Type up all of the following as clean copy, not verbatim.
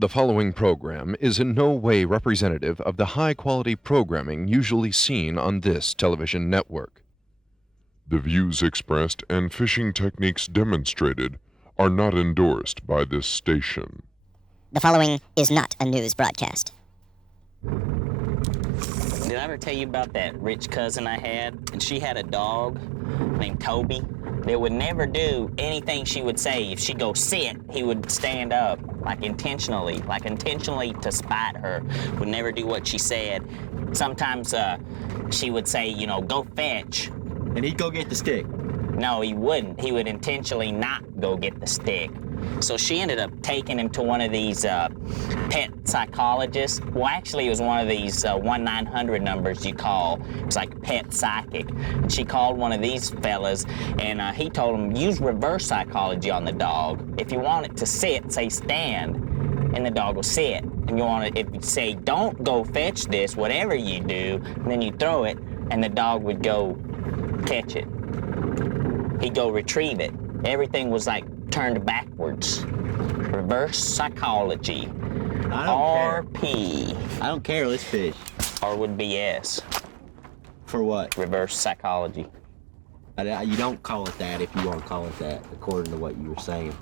The following program is in no way representative of the high-quality programming usually seen on this television network. The views expressed and fishing techniques demonstrated are not endorsed by this station. The following is not a news broadcast. Did I ever tell you about that rich cousin I had? And she had a dog named Toby that would never do anything she would say. If she'd go sit, he would stand up, like intentionally to spite her. Would never do what she said. Sometimes she would say, go fetch. And he'd go get the stick. No, he wouldn't. He would intentionally not go get the stick. So she ended up taking him to one of these pet psychologists. Well, actually, it was one of these 1-900 numbers you call. It's like pet psychic. And she called one of these fellas, and he told him, use reverse psychology on the dog. If you want it to sit, say stand, and the dog will sit. And you want it, if you say, don't go fetch this, whatever you do, and then you throw it, and the dog would go catch it. He'd go retrieve it. Everything was like turned backwards. Reverse psychology. I don't RP. care. I don't care, let's fish. Or would be S. For what? Reverse psychology. You don't call it that if you want to call it that, according to what you were saying.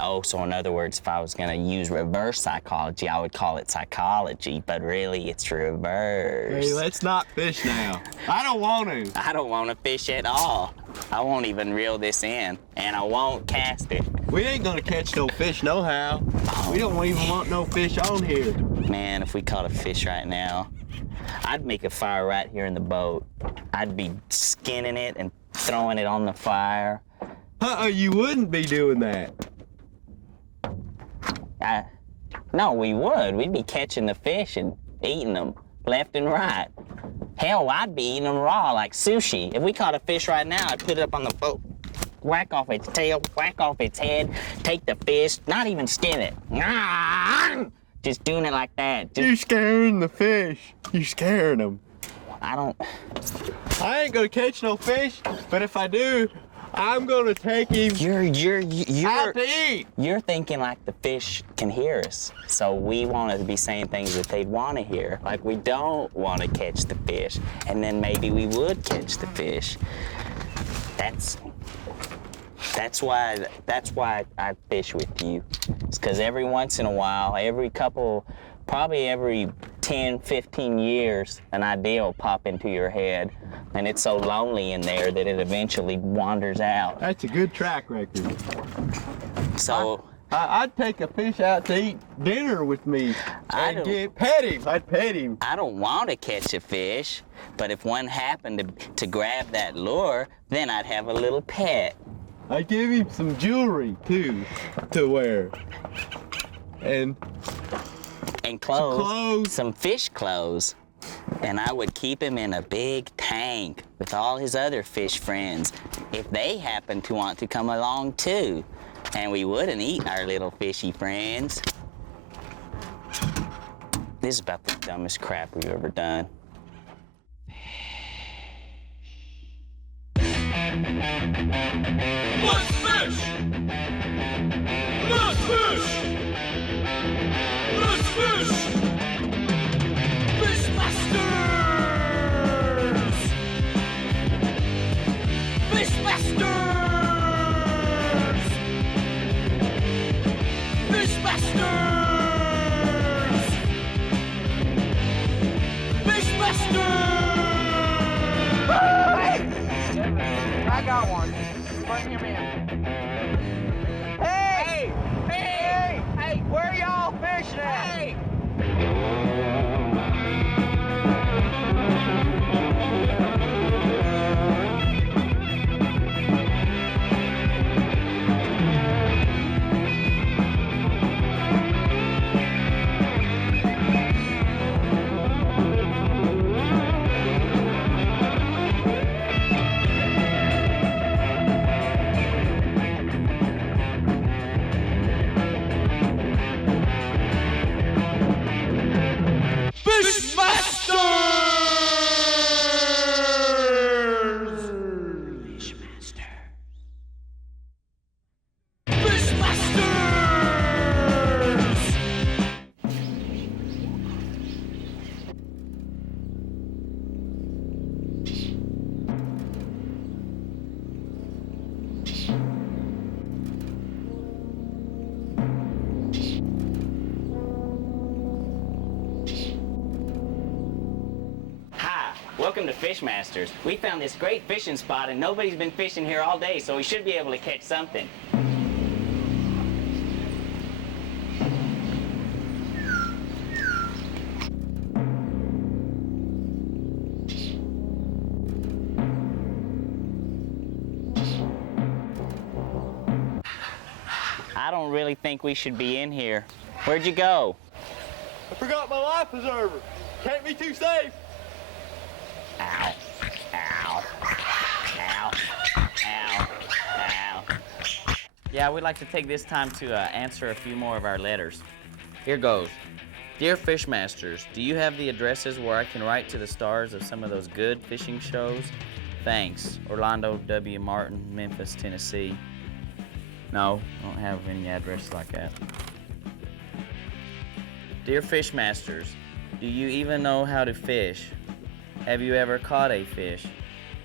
Oh, so in other words, if I was gonna use reverse psychology, I would call it psychology, but really it's reverse. Hey, let's not fish now. I don't want to. I don't want to fish at all. I won't even reel this in, and I won't cast it. We ain't gonna catch no fish no how. We don't even want no fish on here. Man, if we caught a fish right now, I'd make a fire right here in the boat. I'd be skinning it and throwing it on the fire. You wouldn't be doing that. No, we would. We'd be catching the fish and eating them left and right. Hell, I'd be eating them raw like sushi. If we caught a fish right now, I'd put it up on the boat, whack off its tail, whack off its head, take the fish, not even skin it. Just doing it like that. You're scaring the fish. You're scaring them. I ain't gonna catch no fish, but if I do, I'm gonna take him out to eat. You're thinking like the fish can hear us. So we want to be saying things that they want to hear. Like we don't want to catch the fish. And then maybe we would catch the fish. That's why I fish with you. It's because every once in a while, probably every 10, 15 years, an idea will pop into your head. And it's so lonely in there that it eventually wanders out. That's a good track record. So I'd take a fish out to eat dinner with me and pet him. I'd pet him. I don't want to catch a fish, but if one happened to grab that lure, then I'd have a little pet. I'd give him some jewelry too to wear. And clothes. Some fish clothes. And I would keep him in a big tank with all his other fish friends if they happened to want to come along too. And we wouldn't eat our little fishy friends. This is about the dumbest crap we've ever done. Let's fish! Let's fish! Let's fish! Fishmasters! Fishmasters! Fishmasters! Fishmasters! I got one. Bring him in. Hey! Hey! Where y'all fishing at? Hey! Welcome to Fishmasters. We found this great fishing spot and nobody's been fishing here all day, so we should be able to catch something. I don't really think we should be in here. Where'd you go? I forgot my life preserver. Can't be too safe. Ow. Ow. Ow. Ow. Ow. Yeah, we'd like to take this time to answer a few more of our letters. Here goes. Dear Fishmasters, do you have the addresses where I can write to the stars of some of those good fishing shows? Thanks. Orlando W. Martin, Memphis, Tennessee. No, I don't have any addresses like that. Dear Fishmasters, do you even know how to fish? Have you ever caught a fish?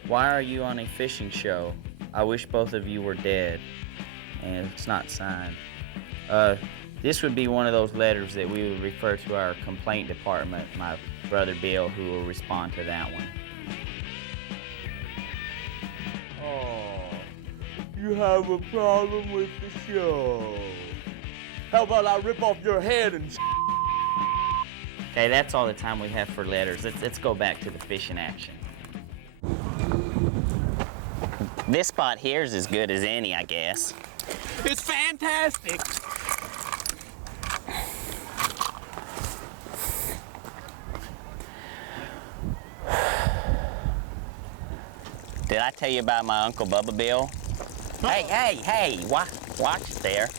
Why are you on a fishing show? I wish both of you were dead. And it's not signed. This would be one of those letters that we would refer to our complaint department, my brother Bill, who will respond to that one. Oh, you have a problem with the show. How about I rip off your head and Okay, that's all the time we have for letters. Let's go back to the fishing action. This spot here is as good as any, I guess. It's fantastic. Did I tell you about my Uncle Bubba Bill? Hey, watch there.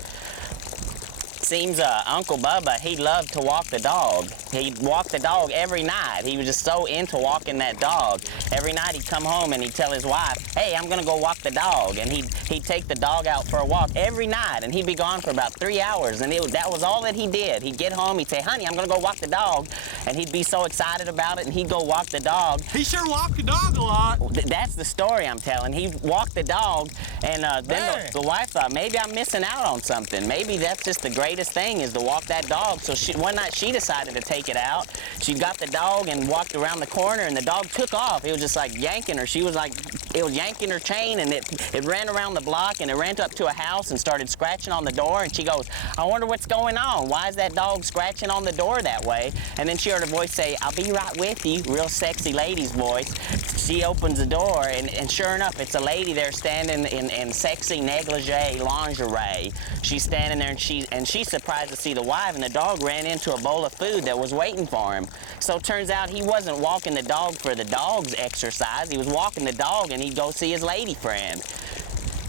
Seems Uncle Bubba, he loved to walk the dog. He'd walk the dog every night. He was just so into walking that dog. Every night he'd come home and he'd tell his wife, hey, I'm gonna go walk the dog. And he'd take the dog out for a walk every night, and he'd be gone for about 3 hours, and that was all that he did. He'd get home, he'd say, honey, I'm gonna go walk the dog. And he'd be so excited about it, and he'd go walk the dog. He sure walked the dog a lot. That's the story I'm telling. He walked the dog, and then the wife thought, maybe I'm missing out on something. Maybe that's just the greatest thing is to walk that dog. So one night she decided to take it out. She got the dog and walked around the corner, and the dog took off. It was just like yanking her. She was like, it was yanking her chain, and it ran around the block, and it ran up to a house and started scratching on the door. And she goes, I wonder what's going on. Why is that dog scratching on the door that way? And then she heard a voice say, I'll be right with you. Real sexy lady's voice. She opens the door, and sure enough, it's a lady there standing in sexy negligee lingerie. She's standing there, and she's surprised to see the wife, and the dog ran into a bowl of food that was waiting for him. So it turns out he wasn't walking the dog for the dog's exercise. He was walking the dog, and he'd go see his lady friend.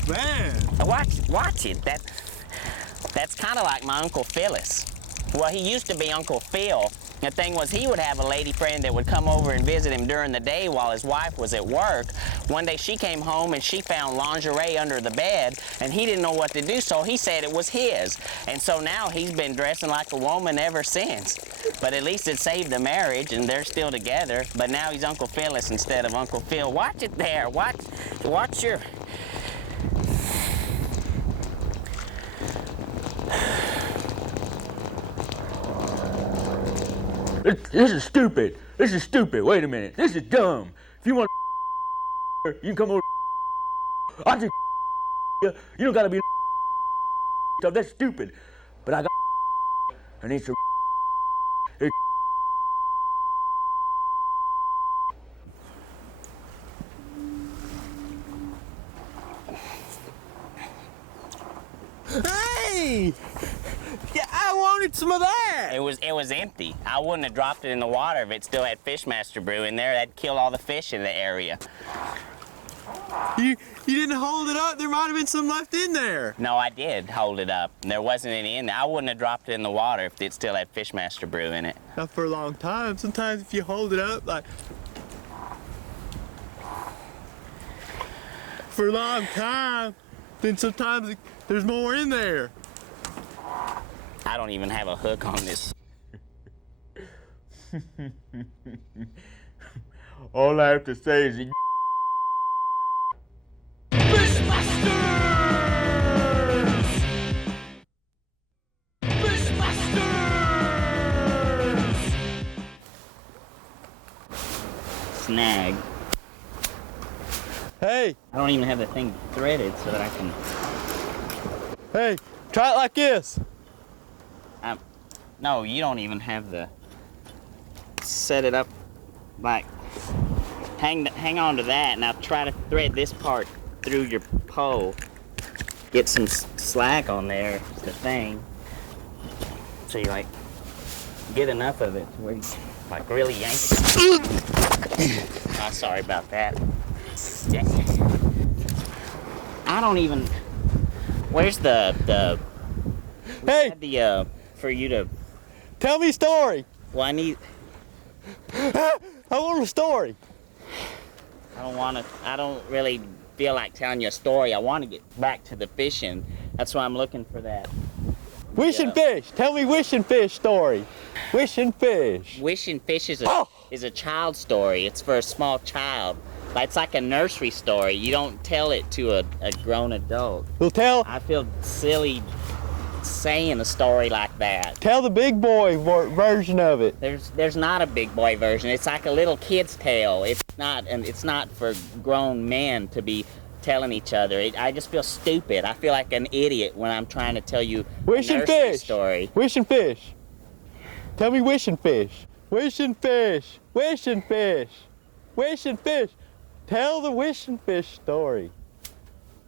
Man. Watch it. That's kind of like my Uncle Phyllis. Well, he used to be Uncle Phil. The thing was, he would have a lady friend that would come over and visit him during the day while his wife was at work. One day she came home and she found lingerie under the bed, and he didn't know what to do, so he said it was his. And so now he's been dressing like a woman ever since. But at least it saved the marriage, and they're still together. But now he's Uncle Phyllis instead of Uncle Phil. Watch it there. Watch your... This is stupid. This is stupid. Wait a minute. This is dumb. If you want you can come over. I just you don't gotta be stuff. That's stupid. But I got and it's a Hey! Yeah, I wanted some of that. It was empty. I wouldn't have dropped it in the water if it still had Fishmaster brew in there. That'd kill all the fish in the area. You didn't hold it up. There might have been some left in there. No, I did hold it up. There wasn't any in there. I wouldn't have dropped it in the water if it still had Fishmaster brew in it. Not for a long time. Sometimes if you hold it up, like for a long time, then sometimes there's more in there. I don't even have a hook on this. all I have to say is Fishmasters! Fishmasters! snag. Hey, I don't even have the thing threaded so that I can. hey, try it like this. No, you don't even have the. Set it up like. Hang on to that. Now try to thread this part through your pole. Get some slack on there. Is the thing. So you like get enough of it where you like really yank it. Oh, sorry about that. Yeah. I don't even. Where's the Hey, for you to? tell me a story. Well, I need. I want a story. I don't really feel like telling you a story. I want to get back to the fishing. That's why I'm looking for that. Wish and fish. Tell me wish and fish story. Wish and fish. Wish and Fish is Oh! a child story. It's for a small child. It's like a nursery story. You don't tell it to a grown adult. Well, I feel silly saying a story like that. tell the big boy version of it. There's not a big boy version. It's like a little kid's tale. It's not for grown men to be telling each other. I just feel stupid. I feel like an idiot when I'm trying to tell you Wish a and nursery fish. story. Wish and fish. Tell me wish and fish. Wish and fish. Wish and fish. Wish and fish. Tell the wish and fish story.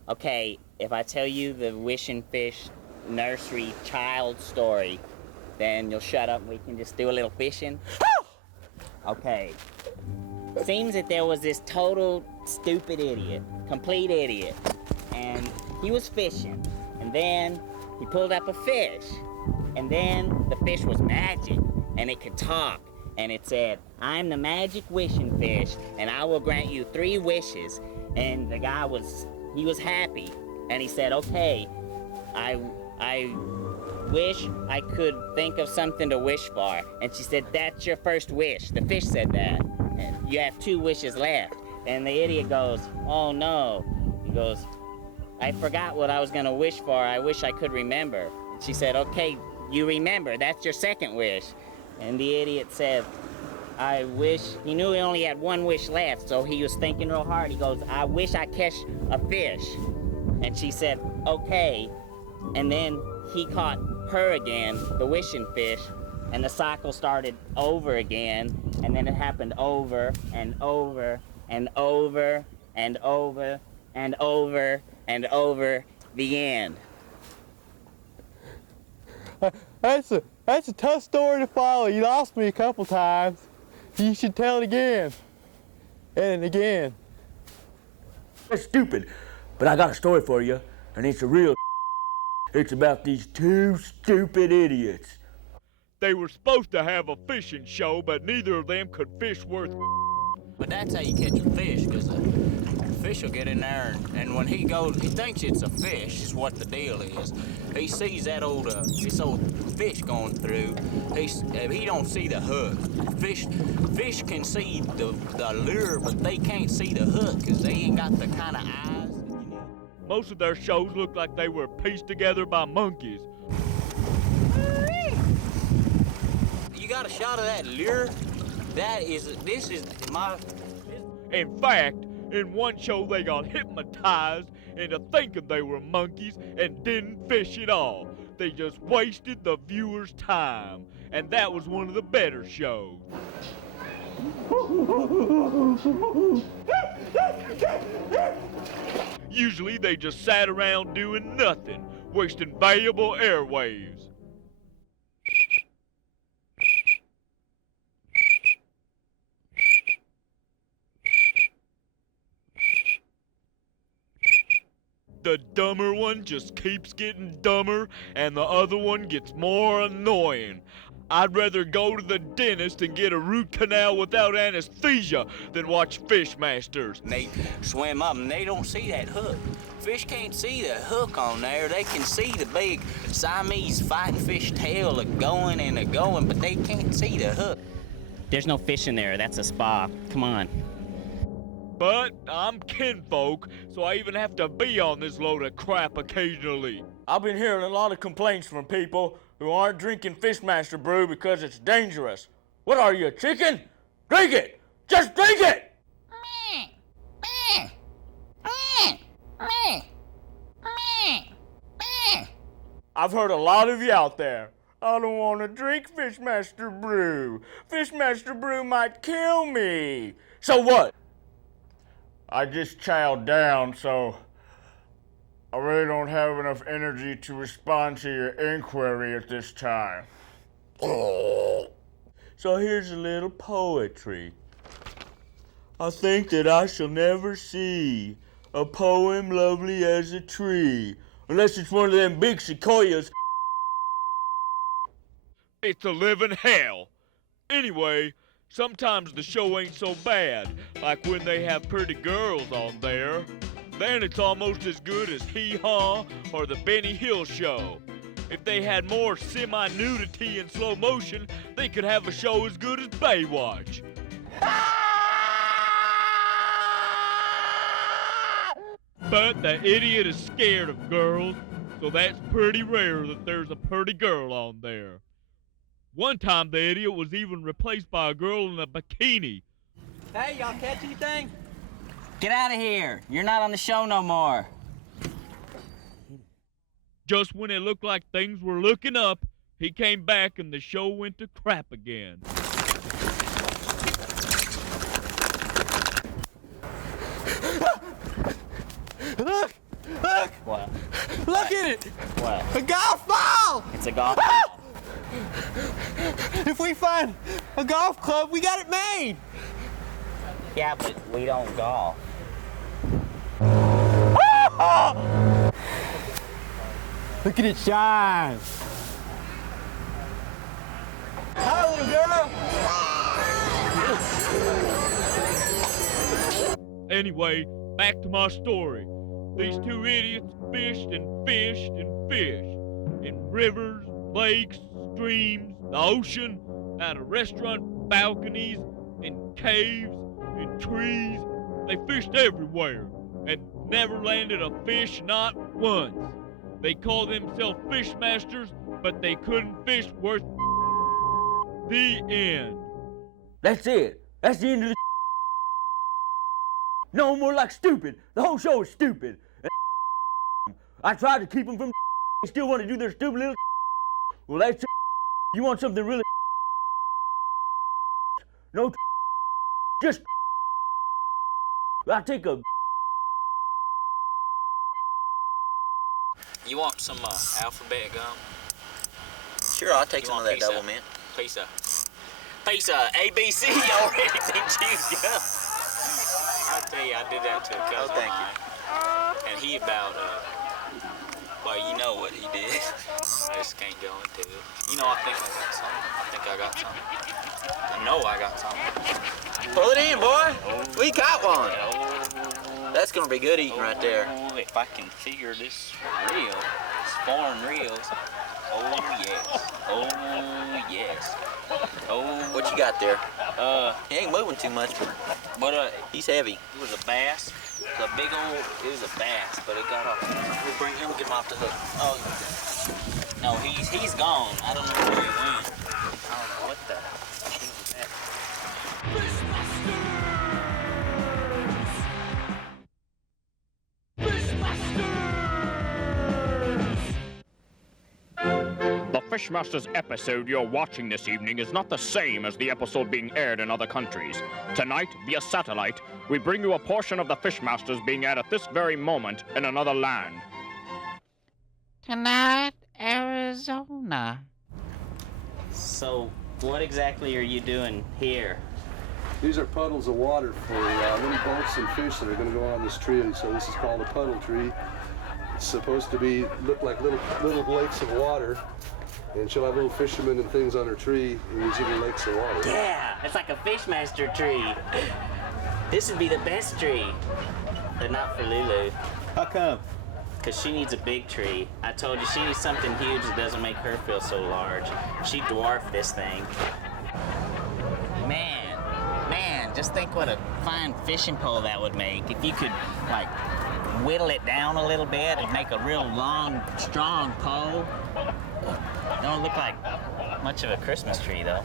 Okay, if I tell you the Wish and Fish nursery child story, then you'll shut up and we can just do a little fishing? Okay. Seems that there was this total stupid idiot, complete idiot, and he was fishing, and then he pulled up a fish, and then the fish was magic, and it could talk, and it said, "I'm the magic wishing fish, and I will grant you 3 wishes." And the guy was happy, and he said, "Okay, I wish I could think of something to wish for." And she said, "That's your first wish." The fish said that. And you have 2 wishes left. And the idiot goes, "Oh no." He goes, "I forgot what I was gonna wish for. I wish I could remember." And she said, "Okay, you remember. That's your second wish." And the idiot said, "I wish," he knew he only had 1 wish left, so he was thinking real hard. He goes, "I wish I catch a fish." And she said, "Okay." And then he caught her again, the wishing fish, and the cycle started over again, and then it happened over and over and over and over and over and over, the end. That's a tough story to follow. You lost me a couple times. You should tell it again. And again. That's stupid, but I got a story for you, and it's a real. It's about these 2 stupid idiots. They were supposed to have a fishing show, but neither of them could fish worth. But that's how you catch a fish, because the fish will get in there, and when he goes, he thinks it's a fish, is what the deal is. He sees that this old fish going through. He don't see the hook. Fish can see the lure, but they can't see the hook, because they ain't got the kind of eyes. Most of their shows look like they were pieced together by monkeys. You got a shot of that lure? This is my... In fact, in one show they got hypnotized into thinking they were monkeys and didn't fish at all. They just wasted the viewers' time. And that was one of the better shows. Usually they just sat around doing nothing, wasting valuable airwaves. The dumber one just keeps getting dumber, and the other one gets more annoying. I'd rather go to the dentist and get a root canal without anesthesia than watch Fishmasters. They swim up and they don't see that hook. Fish can't see the hook on there. They can see the big Siamese fighting fish tail a-going and a-going, but they can't see the hook. There's no fish in there. That's a spa. Come on. But I'm kinfolk, so I even have to be on this load of crap occasionally. I've been hearing a lot of complaints from people who aren't drinking Fishmaster brew because it's dangerous. What are you, a chicken? Drink it! Just drink it! I've heard a lot of you out there. I don't want to drink Fishmaster Brew. Fishmaster Brew might kill me. So what? I just chowed down, so I really don't have enough energy to respond to your inquiry at this time. So here's a little poetry. I think that I shall never see a poem lovely as a tree, unless it's one of them big sequoias. It's a living hell. Anyway, sometimes the show ain't so bad, like when they have pretty girls on there. Then it's almost as good as Hee Haw or the Benny Hill Show. If they had more semi-nudity and slow motion, they could have a show as good as Baywatch. But the idiot is scared of girls, so that's pretty rare that there's a pretty girl on there. One time the idiot was even replaced by a girl in a bikini. Hey, y'all catch anything? Get out of here. You're not on the show no more. Just when it looked like things were looking up, he came back and the show went to crap again. Look! Look! What? Look at it! What? A golf ball! It's a golf ball. If we find a golf club, we got it made! Yeah, but we don't golf. Look at it shine! Hi, little girl! Anyway, back to my story. These two idiots fished and fished and fished. In rivers, lakes, streams, the ocean, at a restaurant balconies, in caves, in trees. They fished everywhere and never landed a fish, not once. They call themselves Fishmasters, but they couldn't fish worth the end. That's it. That's the end of the No more like stupid. The whole show is stupid. I tried to keep them from they still want to do their stupid little Well, that's you want something really no just I take a You want some alphabet gum? Sure, I'll take You some of want that pizza? double mint. Pizza. ABC already chewed gum. I'll tell you, I did that to a cousin Oh, thank of mine. And he about, well, you know what he did. I just can't go into it. You know, I think I got some. I know I got some. Pull it in, boy. We got one. That's gonna be good eating right there. Oh, if I can figure this reel, this foreign reels. Oh, yes. Oh, yes. Oh. What you got there? He He ain't moving too much, but he's heavy. It was a bass. It was a big old, it was a bass, but it got off. We'll bring him, get him off the hook. Oh, no, he's gone. I don't know where he went. I don't know what the shit was that. The Fishmasters episode you're watching this evening is not the same as the episode being aired in other countries. Tonight, via satellite, we bring you a portion of the Fishmasters being aired at this very moment in another land. Tonight, Arizona. So, what exactly are you doing here? These are puddles of water for little boats and fish that are going to go on this tree, and so this is called a puddle tree. It's supposed to look like little lakes of water, and she'll have little fishermen and things on her tree, and these little lakes of water. Yeah, it's like a Fishmaster tree. This would be the best tree, but not for Lulu. How come? Because she needs a big tree. I told you, she needs something huge that doesn't make her feel so large. She dwarfed this thing. Man, just think what a fine fishing pole that would make. If you could, like, whittle it down a little bit and make a real long, strong pole. Don't look like much of a Christmas tree, though.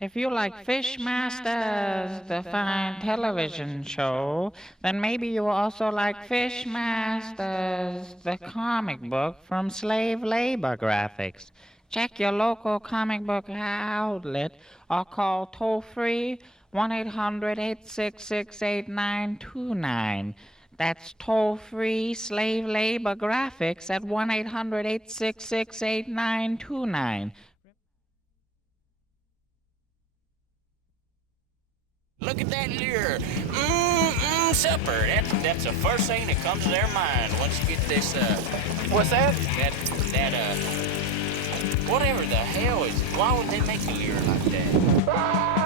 If you like Fishmasters, the fine television show, then maybe you will also like Fishmasters, the comic book from slave labor graphics. Check your local comic book outlet or call toll-free 1-800-866-8929. That's toll-free slave labor graphics at 1-800-866-8929. Look at that lure. Supper. That's the first thing that comes to their mind once you get this, What's that? Whatever the hell is, why would they make a lure like that?